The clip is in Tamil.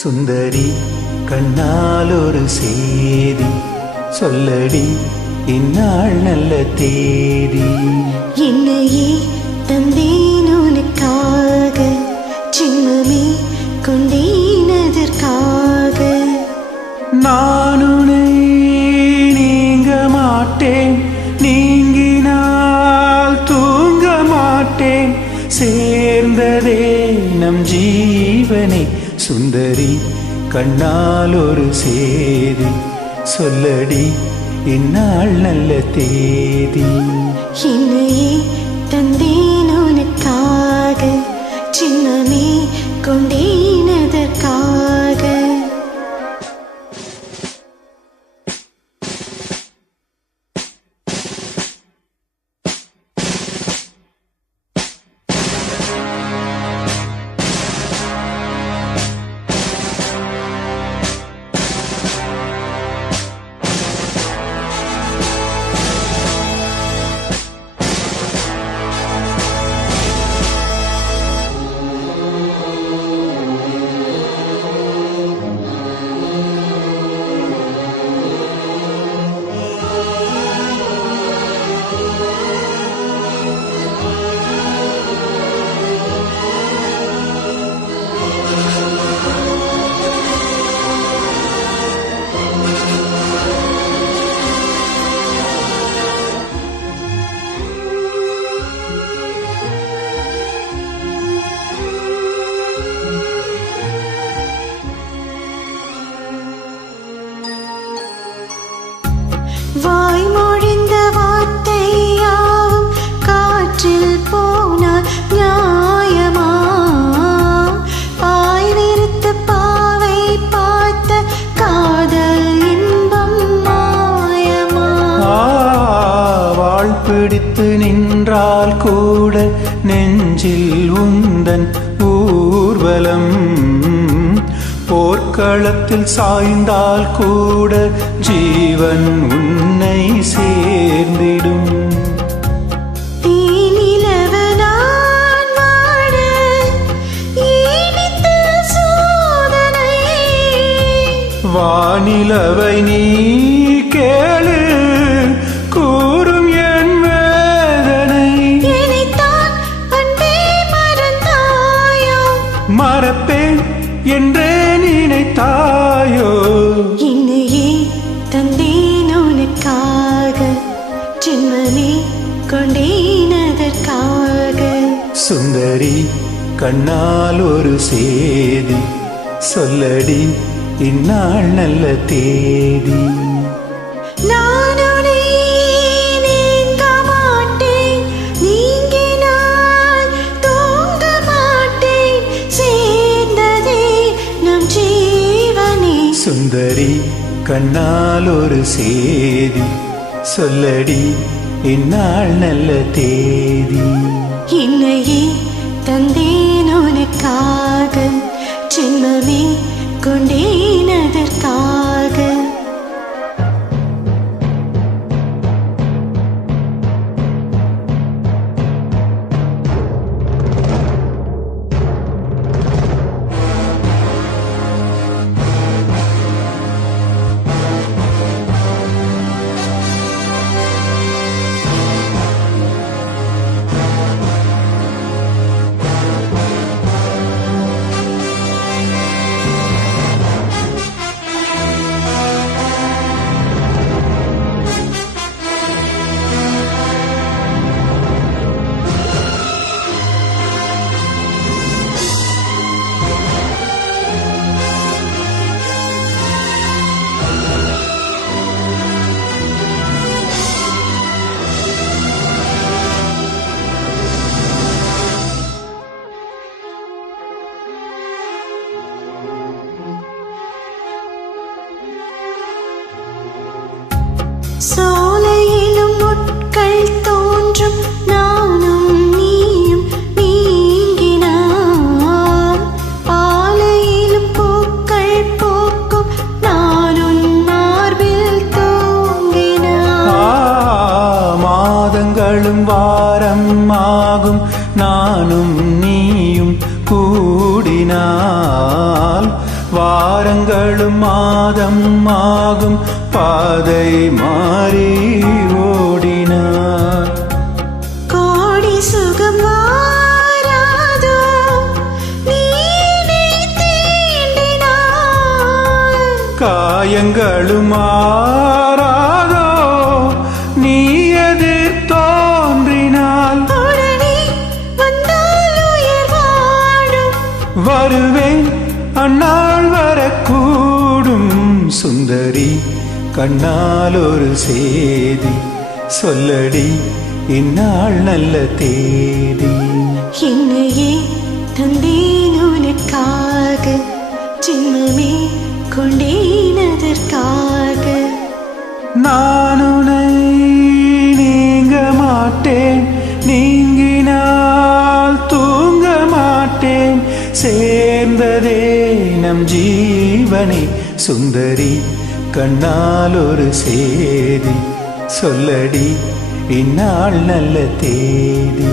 சுந்தரி கண்ணால் ஒரு சேதி சொல்லடி இந்நாள் நல்ல தேதி. என்னையே தந்தேன் உனக்காக, சின்னமே கொண்டேன் அதற்காக. நான் உன்னை நீங்க மாட்டேன், நீங்கினால் தூங்க மாட்டேன், சேர்ந்ததே நம் ஜீவனே. சுந்தரி கண்ணால் ஒரு சேதி சொல்லடி இந்நாள் நல்ல தேதி. என்னையே தந்தேன் உனக்காக, சின்னமே கொண்டேன் அதற்காக. வாய்மொழிந்த வார்த்தையாவும் காற்றில் போனால் நியாயமா? பாய் நிறுத்த பாவை பார்த்த காதல் இன்பம் மாயமா? வாழ் பிடித்து நின்றால் கூட நெஞ்சில் உந்தன் ஊர்வலம், போர்க்களத்தில் சாய்ந்தால் கூட ஜீவன் உன்னை சேர்ந்திடும். வானிலவை நீ கேளு, கூறும் என் வேதனை. மறப்பேன் என்றே நினைத்தாயோ? என்னையே தந்தேன் உனக்காக, சின்னமே கொண்டேன் அதற்காக. சுந்தரி கண்ணால் ஒரு சேதி சொல்லடி இந்நாள் நல்ல தேதி. நான் உன்னை நீங்க மாட்டேன், நீங்கினால் தூங்க மாட்டேன், சேர்ந்ததே நம் ஜீவனே. சுந்தரி கண்ணால் ஒரு சேதி சொல்லடி இந்நாள் நல்ல தேதி. என்னையே தந்தேன் உனக்காக, சின்னமே கொண்டேன் அதற்காக. சோலையிலும் முட்கள் தோன்றும், நானும் நீயும் நீங்கினான். பாலையிலும் பூக்கள் பூக்கும், நானும் மார்பில் தூங்கினான். மாதங்களும் வாரம் ஆகும், நானும் நீயும் கூடினால் வா வாரங்களும் மாதம் ஆகும் பாதை மாறி ஓடினார். கோடி சுகம் வாராதோ நீனை தீண்டினாய். காயங்களும் மாறாதோ நீ எதிர் தோன்றினால். உடனே வந்தால் உயிர் வாழும். வருவேன் அந்நாள் வரக்கூடும். சுந்தரி கண்ணால் ஒரு சேதி சொல்லடி இந்நாள் நல்ல தேதி. என்னையே தந்தேன் உனக்காக ஜென்மமே கொண்டேன் அதற்காக. நான் உன்னை நீங்க மாட்டேன் நீங்கினால் தூங்க மாட்டேன். சேர்ந்ததே நம் ஜீவனே. சுந்தரி கண்ணால் ஒரு சேதி சொல்லடி இந்நாள் நல்ல தேதி.